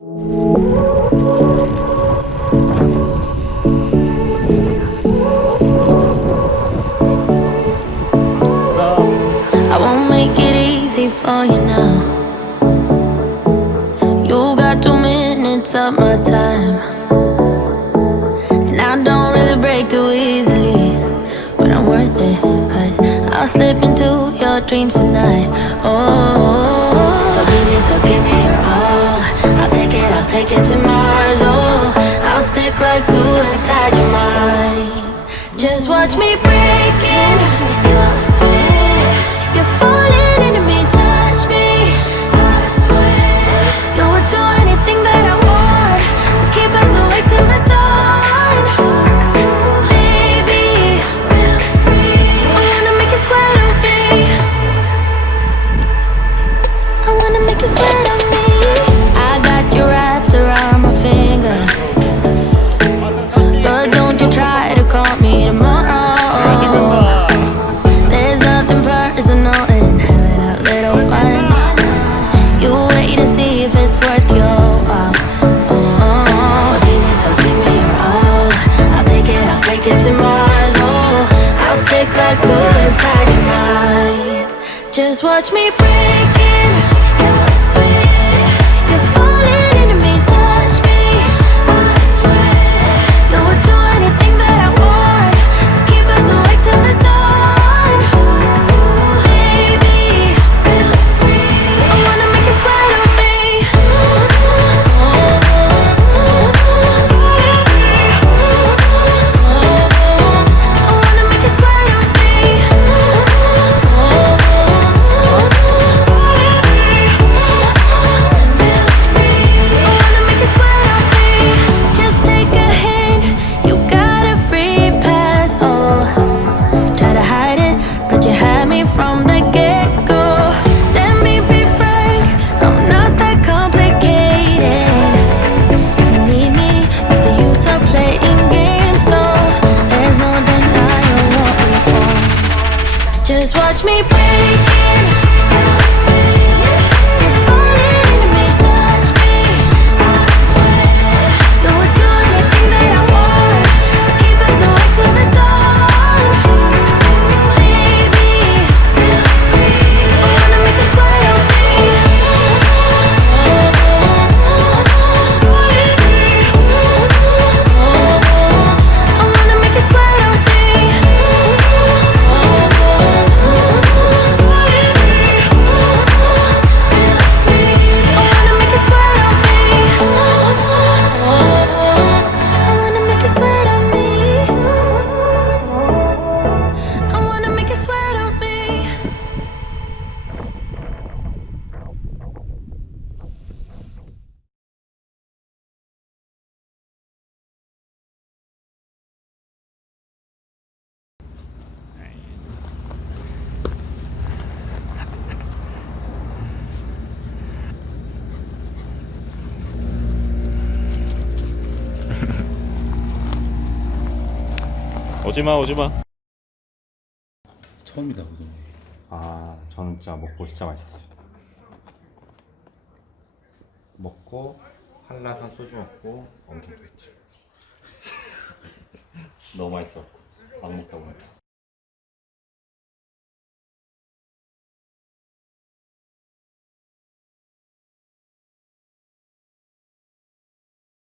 I won't make it easy for you now. You got 2 minutes of my time, and I don't really break too easily, but I'm worth it, 'cause I'll slip into your dreams tonight. Oh, so give me your all. I'll take it to Mars. Oh, I'll stick like glue inside your mind. Just watch me break it. You're sweet. You're falling into me, touch me. I swear you would do anything that I want, so keep us awake till the dawn. Baby, feel free. I wanna make you sweat on me. I wanna make you sweat on me. I got you wrapped around my finger, but don't you try to call me tomorrow. There's nothing personal in having a little fun. You wait and see if it's worth your while. So give me your all. I'll take it to Mars. Oh, I'll stick like glue inside your mind. Just watch me break it. You're sweet. You're falling into me, touch me. I swear you would do anything that I want, so keep us awake till the dawn. Baby, feel free. I wanna make you sweat on me. I wanna make you sweat on me. Feel free. I wanna make you sweat on me. Just take a hint, you got a free pass. Oh, try to hide it, but you had me from the get-go. Let me be frank, I'm not that complicated. If you need me, what's the use of playing games though? There's no denying what we want. Just watch me break it. You're sweet. You're falling into me, touch me. I swear you would do anything that I want, so keep us awake till the dawn. Baby, feel free. I wanna make you sweat on me. I wanna make you sweat on me. Feel free. I wanna make you sweat on me. I wanna make you sweat on me. I wanna make you sweat on me. 오지마. 처음이다 그동안. 아, 저는 진짜 먹고 진짜 맛있었어요. 먹고 한라산 소주 먹고 엄청 토했죠. 너무 맛있어. 안 먹다 보니까.